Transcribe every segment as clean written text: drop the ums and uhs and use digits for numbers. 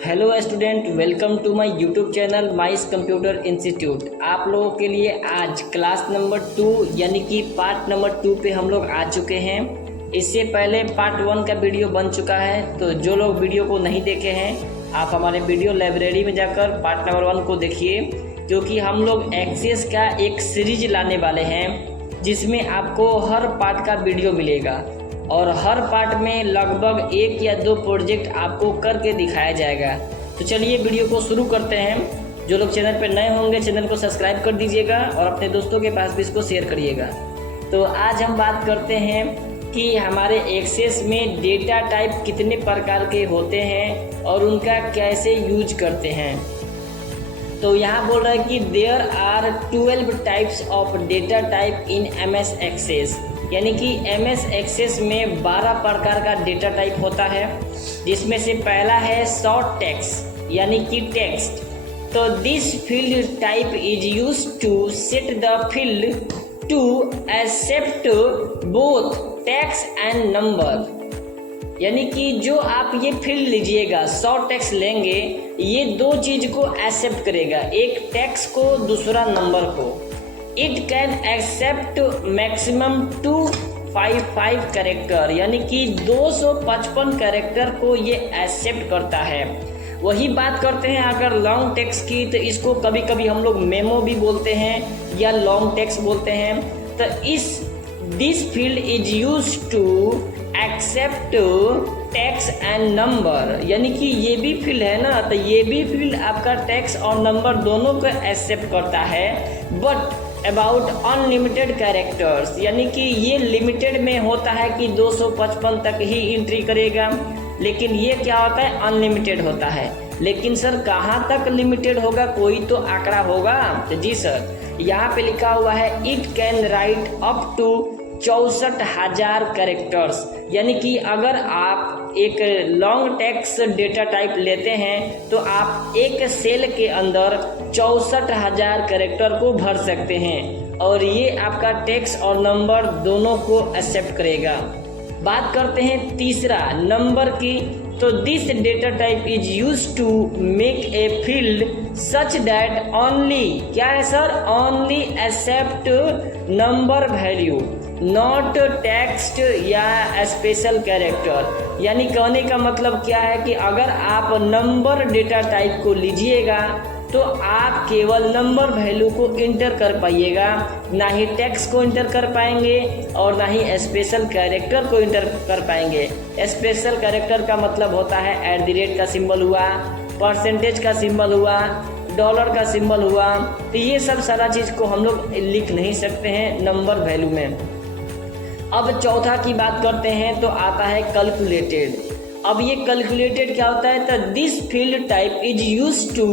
Hello student, welcome to my YouTube channel mice computer institute. आप लोगों के लिए आज क्लास नंबर 2 यानी कि पार्ट नंबर 2 पे हम लोग आ चुके हैं। इससे पहले पार्ट 1 का वीडियो बन चुका है, तो जो लोग वीडियो को नहीं देखे हैं आप हमारे वीडियो लाइब्रेरी में जाकर पार्ट नंबर 1 को देखिए, क्योंकि हम लोग एक्सेस का एक सीरीज लाने वाले हैं जिसमें आपको हर पार्ट का वीडियो मिलेगा और हर पार्ट में लगभग 1 या 2 प्रोजेक्ट आपको करके दिखाया जाएगा। तो चलिए वीडियो को शुरू करते हैं। जो लोग चैनल पर नए होंगे चैनल को सब्सक्राइब कर दीजिएगा और अपने दोस्तों के पास भी इसको शेयर करिएगा। तो आज हम बात करते हैं कि हमारे एक्सेस में डेटा टाइप कितने प्रकार के होते हैं और उनका कैसे यूज करते हैं। तो यहाँ बोल रहा है कि there are 12 types of data type in MS Access, यानी कि MS एक्सेस में 12 प्रकार का डेटा टाइप होता है, जिसमें से पहला है शॉर्ट टेक्स्ट यानी कि टेक्स्ट। तो this field type is use to set the field to accept both text and number, यानी कि जो आप ये फील्ड लीजिएगा शॉर्ट टेक्स्ट लेंगे, ये दो चीज को एक्सेप्ट करेगा, एक टेक्स्ट को दूसरा नंबर को। It can accept maximum 255 character, यानी कि 255 कैरेक्टर को ये एक्सेप्ट करता है। वही बात करते हैं अगर लॉन्ग टेक्स्ट की, तो इसको कभी कभी हम लोग मेमो भी बोलते हैं या लॉन्ग टेक्स्ट बोलते हैं। तो this field is use to accept text and number, यानी कि ये भी फील्ड है ना, तो ये भी फील्ड आपका टेक्स्ट और नंबर दोनों को एक्सेप्ट करता है। बट अबाउट अनलिमिटेड कैरेक्टर्स, यानी कि ये लिमिटेड में होता है कि 255 तक ही एंट्री करेगा, लेकिन ये क्या होता है, अनलिमिटेड होता है। लेकिन सर कहाँ तक लिमिटेड होगा, कोई तो आंकड़ा होगा। तो जी सर, यहाँ पे लिखा हुआ है it can write up to 64,000 characters, यानी कि अगर आप एक लॉन्ग टेक्स्ट डेटा टाइप लेते हैं तो आप एक सेल के अंदर 64,000 कैरेक्टर को भर सकते हैं और ये आपका टेक्स्ट और नंबर दोनों को एक्सेप्ट करेगा। बात करते हैं तीसरा नंबर की। तो this data type is use to make a field such that only, क्या है sir, only accept number value not text या स्पेशल कैरेक्टर, यानी कहने का मतलब क्या है कि अगर आप नंबर डेटा टाइप को लीजिएगा तो आप केवल नंबर वैल्यू को इंटर कर पाइएगा, ना ही टेक्स्ट को इंटर कर पाएंगे और ना ही स्पेशल कैरेक्टर को इंटर कर पाएंगे। स्पेशल कैरेक्टर का मतलब होता है @ का सिंबल हुआ, परसेंटेज का सिंबल हुआ, डॉलर का सिंबल हुआ, तो ये सब सारा चीज़ को हम लोग लिख नहीं सकते हैं नंबर वैल्यू में। अब चौथा की बात करते हैं तो आता है कैलकुलेटेड। अब ये कैलकुलेटेड क्या होता है, तो this field type is use to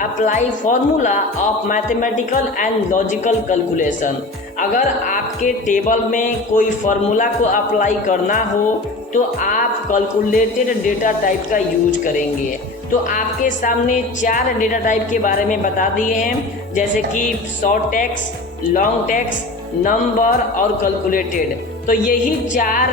apply formula of mathematical and logical calculation. अगर आपके टेबल में कोई फार्मूला को अप्लाई करना हो तो आप कैलकुलेटेड डेटा टाइप का यूज करेंगे। तो आपके सामने 4 डेटा टाइप के बारे में बता दिए हैं, जैसे कि short text, long text, number और कैलकुलेटेड। तो यही 4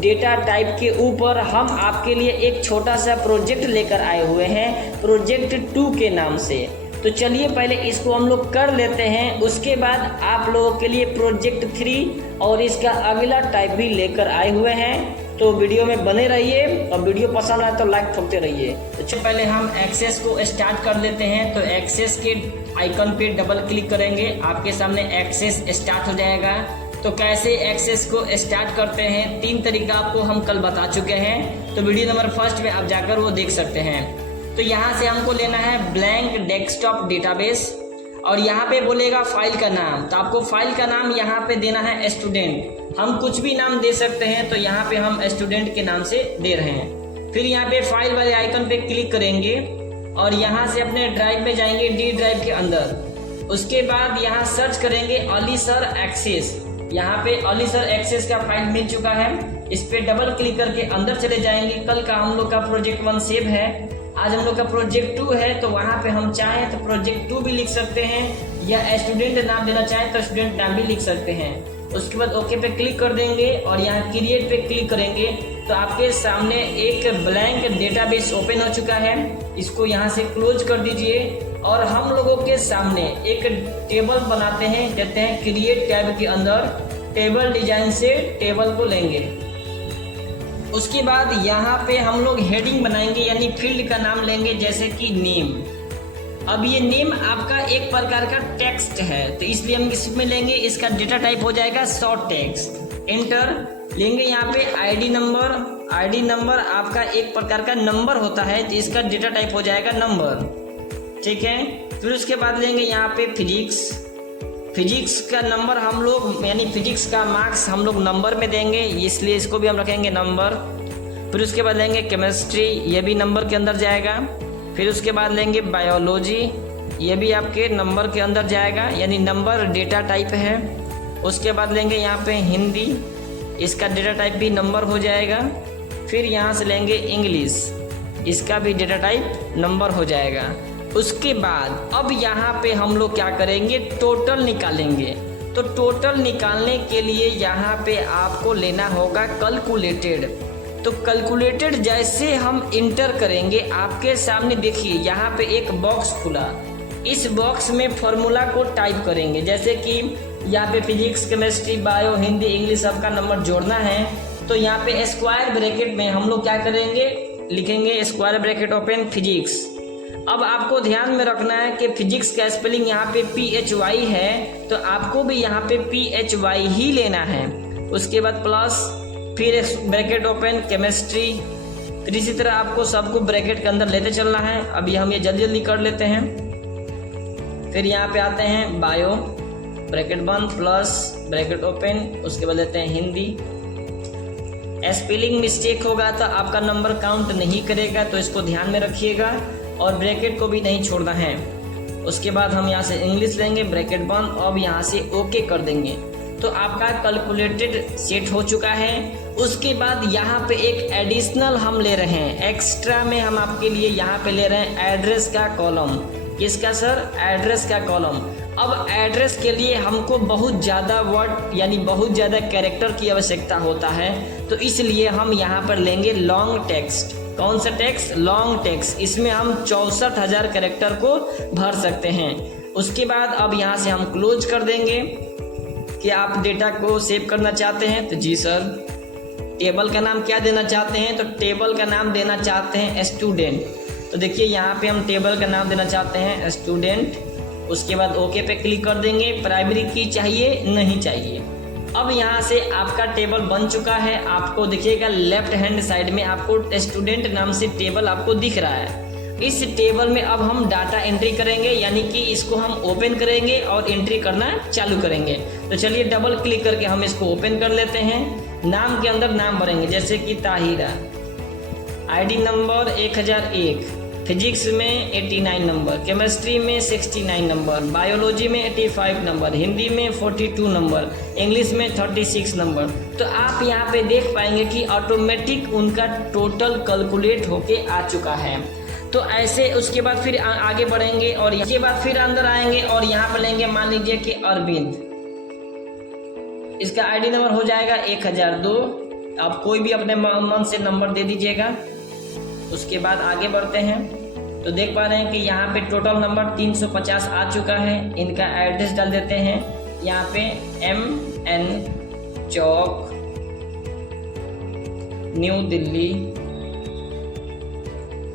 डेटा टाइप के ऊपर हम आपके लिए एक छोटा सा प्रोजेक्ट लेकर आए हुए हैं, प्रोजेक्ट 2 के नाम से। तो चलिए पहले इसको हम लोग कर लेते हैं, उसके बाद आप लोगों के लिए प्रोजेक्ट 3 और इसका अगला टाइप भी लेकर आए हुए हैं। तो वीडियो में बने रहिए और वीडियो पसंद आए तो लाइक ठोकते रहिए। तो पहले हम एक्सेस को स्टार्ट कर लेते हैं। तो एक्सेस के आइकन पे डबल क्लिक करेंगे, आपके सामने एक्सेस स्टार्ट हो जाएगा। तो कैसे एक्सेस को स्टार्ट करते हैं, 3 तरीका आपको हम कल बता चुके हैं, तो वीडियो नंबर 1 में आप जाकर वो देख सकते हैं। तो यहाँ से हमको लेना है ब्लैंक डेस्कटॉप डेटाबेस और यहाँ पे बोलेगा फाइल का नाम, तो आपको फाइल का नाम यहाँ पे देना है स्टूडेंट। हम कुछ भी नाम दे सकते हैं, तो यहाँ पे हम स्टूडेंट के नाम से दे रहे हैं। फिर यहाँ पे फाइल वाले आइकन पे क्लिक करेंगे और यहाँ से अपने ड्राइव में जाएंगे, डी ड्राइव के अंदर। उसके बाद यहाँ सर्च करेंगे अलीसर एक्सेस, यहाँ पे अलीसर एक्सेस का फाइल मिल चुका है। इस पे डबल क्लिक करके अंदर चले जाएंगे। कल का हम लोग का प्रोजेक्ट 1 सेव है, आज हम लोग का प्रोजेक्ट 2 है, तो वहाँ पे हम चाहें तो प्रोजेक्ट 2 भी लिख सकते हैं या स्टूडेंट नाम देना चाहें तो स्टूडेंट नाम भी लिख सकते हैं। उसके बाद ओके पे क्लिक कर देंगे और यहाँ क्रिएट पे क्लिक करेंगे। तो आपके सामने एक ब्लैंक डेटाबेस ओपन हो चुका है। इसको यहाँ से क्लोज कर दीजिए और हम लोगों के सामने एक टेबल बनाते हैं, कहते हैं क्रिएट टैब के अंदर टेबल डिजाइन से टेबल को लेंगे। उसके बाद यहाँ पे हम लोग हेडिंग बनाएंगे, यानी फील्ड का नाम लेंगे, जैसे कि नेम। अब ये नेम आपका एक प्रकार का टेक्स्ट है, तो इसलिए हम इसमें लेंगे, इसका डेटा टाइप हो जाएगा शॉर्ट टेक्स्ट। एंटर लेंगे। यहाँ पे आईडी नंबर आपका एक प्रकार का नंबर होता है, तो इसका डेटा टाइप हो जाएगा नंबर। ठीक है, फिर उसके बाद लेंगे यहाँ पे फिजिक्स का नंबर हम लोग, यानी फिजिक्स का मार्क्स हम लोग नंबर में देंगे, इसलिए इसको भी हम रखेंगे नंबर। फिर उसके बाद लेंगे केमिस्ट्री, ये भी नंबर के अंदर जाएगा। फिर उसके बाद लेंगे बायोलॉजी, ये भी आपके नंबर के अंदर जाएगा, यानी नंबर डेटा टाइप है। उसके बाद लेंगे यहाँ पे हिंदी, इसका डेटा टाइप भी नंबर हो जाएगा। फिर यहाँ से लेंगे इंग्लिश, इसका भी डेटा टाइप नंबर हो जाएगा। उसके बाद अब यहाँ पे हम लोग क्या करेंगे, टोटल निकालेंगे। तो टोटल निकालने के लिए यहाँ पे आपको लेना होगा कैलकुलेटेड। तो कैलकुलेटेड जैसे हम इंटर करेंगे, आपके सामने देखिए यहाँ पे एक बॉक्स खुला। इस बॉक्स में फॉर्मूला को टाइप करेंगे, जैसे कि यहाँ पे physics, chemistry, bio, Hindi, English सबका नंबर जोड़ना है। तो यहाँ पे स्क्वायर ब्रैकेट में हम लोग क्या करेंगे, लिखेंगे स्क्वायर ब्रैकेट ओपन फिजिक्स। अब आपको ध्यान में रखना है कि फिजिक्स का स्पेलिंग यहाँ पे PHY है, तो आपको भी यहाँ पे PHY ही लेना है। उसके बाद प्लस, फिर ब्रैकेट ओपन केमिस्ट्री। फिर इसी तरह आपको सबको ब्रैकेट के अंदर लेते चलना है। अभी हम ये जल्दी जल्दी कर लेते हैं। फिर यहाँ पे आते हैं बायो, ब्रैकेट बंद प्लस ब्रैकेट ओपन, उसके बाद लेते हैं हिंदी। स्पेलिंग मिस्टेक होगा तो आपका नंबर काउंट नहीं करेगा, तो इसको ध्यान में रखिएगा और ब्रैकेट को भी नहीं छोड़ना है। उसके बाद हम यहाँ से इंग्लिश लेंगे, ब्रैकेट बंद, अब यहाँ से ओके कर देंगे। तो आपका कैलकुलेटेड सेट हो चुका है। उसके बाद यहाँ पे एक एडिशनल हम ले रहे हैं, एक्स्ट्रा में हम आपके लिए यहाँ पे ले रहे हैं एड्रेस का कॉलम। किसका सर, एड्रेस का कॉलम। अब एड्रेस के लिए हमको बहुत ज़्यादा वर्ड, यानी बहुत ज़्यादा कैरेक्टर की आवश्यकता होता है, तो इसलिए हम यहाँ पर लेंगे लॉन्ग टेक्स्ट। कौन सा टेक्स्ट, लॉन्ग टेक्स्ट। इसमें हम 64,000 कैरेक्टर को भर सकते हैं। उसके बाद अब यहाँ से हम क्लोज कर देंगे। कि आप डेटा को सेव करना चाहते हैं, तो जी सर। टेबल का नाम क्या देना चाहते हैं, तो टेबल का नाम देना चाहते हैं स्टूडेंट। तो देखिए यहाँ पे हम टेबल का नाम देना चाहते हैं स्टूडेंट। उसके बाद ओके पे क्लिक कर देंगे। प्राइमरी की चाहिए, नहीं चाहिए। अब यहाँ से आपका टेबल बन चुका है। आपको देखिएगा लेफ्ट हैंड साइड में आपको स्टूडेंट नाम से टेबल आपको दिख रहा है। इस टेबल में अब हम डाटा एंट्री करेंगे, यानी कि इसको हम ओपन करेंगे और एंट्री करना चालू करेंगे। तो चलिए डबल क्लिक करके हम इसको ओपन कर लेते हैं। नाम के अंदर नाम भरेंगे, जैसे कि ताहिरा। आईडी नंबर 1001, फिजिक्स में 89 नंबर, केमिस्ट्री में 69 नंबर, बायोलॉजी में 85 नंबर, हिंदी में 42 नंबर, इंग्लिश में 36 नंबर। तो आप यहाँ पे देख पाएंगे कि ऑटोमेटिक उनका टोटल कैलकुलेट होके आ चुका है। तो ऐसे उसके बाद फिर आगे बढ़ेंगे और इसके बाद फिर अंदर आएंगे और यहाँ पर लेंगे, मान लीजिए कि अरविंद। इसका आईडी नंबर हो जाएगा 1002। आप कोई भी अपने मन से नंबर दे दीजिएगा। उसके बाद आगे बढ़ते हैं तो देख पा रहे हैं कि यहाँ पे टोटल नंबर 350 आ चुका है। इनका एड्रेस डाल देते हैं यहाँ पे MN चौक, न्यू दिल्ली।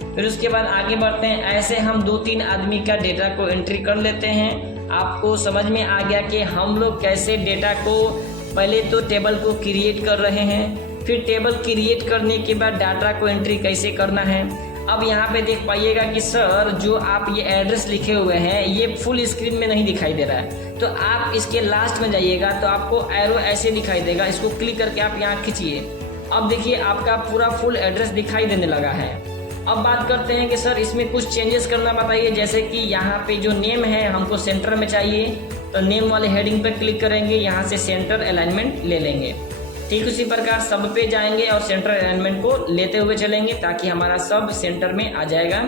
फिर उसके बाद आगे बढ़ते हैं। ऐसे हम 2-3 आदमी का डेटा को एंट्री कर लेते हैं। आपको समझ में आ गया कि हम लोग कैसे डेटा को, पहले तो टेबल को क्रिएट कर रहे हैं, फिर टेबल क्रिएट करने के बाद डाटा को एंट्री कैसे करना है। अब यहाँ पे देख पाइएगा कि सर जो आप ये एड्रेस लिखे हुए हैं ये फुल स्क्रीन में नहीं दिखाई दे रहा है, तो आप इसके लास्ट में जाइएगा तो आपको एरो ऐसे दिखाई देगा। इसको क्लिक करके आप यहाँ खींचिए। अब देखिए आपका पूरा फुल एड्रेस दिखाई देने लगा है। अब बात करते हैं कि सर इसमें कुछ चेंजेस करना बताइए, जैसे कि यहाँ पे जो नेम है हमको सेंटर में चाहिए, तो नेम वाले हेडिंग पर क्लिक करेंगे, यहाँ से सेंटर अलाइनमेंट ले लेंगे। ठीक उसी प्रकार सब पे जाएंगे और सेंटर अलाइनमेंट को लेते हुए चलेंगे ताकि हमारा सब सेंटर में आ जाएगा।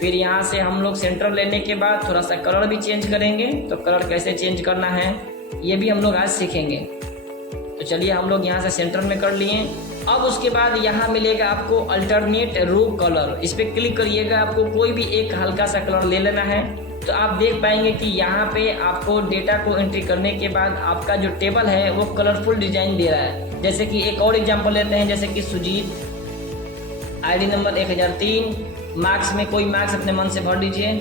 फिर यहाँ से हम लोग सेंटर लेने के बाद थोड़ा सा कलर भी चेंज करेंगे, तो कलर कैसे चेंज करना है ये भी हम लोग आज सीखेंगे। तो चलिए हम लोग यहाँ से सेंटर में कर लिए। अब उसके बाद यहाँ मिलेगा आपको अल्टरनेट रो कलर, इस पर क्लिक करिएगा। आपको कोई भी एक हल्का सा कलर ले लेना है। तो आप देख पाएंगे कि यहाँ पे आपको डेटा को एंट्री करने के बाद आपका जो टेबल है वो कलरफुल डिजाइन दे रहा है। जैसे कि एक और एग्जांपल लेते हैं, जैसे कि सुजीत, आईडी नंबर 1003, मार्क्स में कोई मार्क्स अपने मन से भर दीजिए।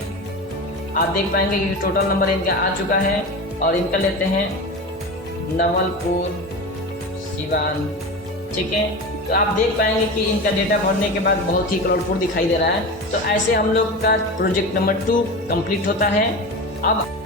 आप देख पाएंगे कि टोटल नंबर इनका आ चुका है। और इनका लेते हैं नवलपुर सिवान, ठीक है। तो आप देख पाएंगे कि इनका डेटा भरने के बाद बहुत ही कलरफुल दिखाई दे रहा है। तो ऐसे हम लोग का प्रोजेक्ट नंबर 2 कंप्लीट होता है। अब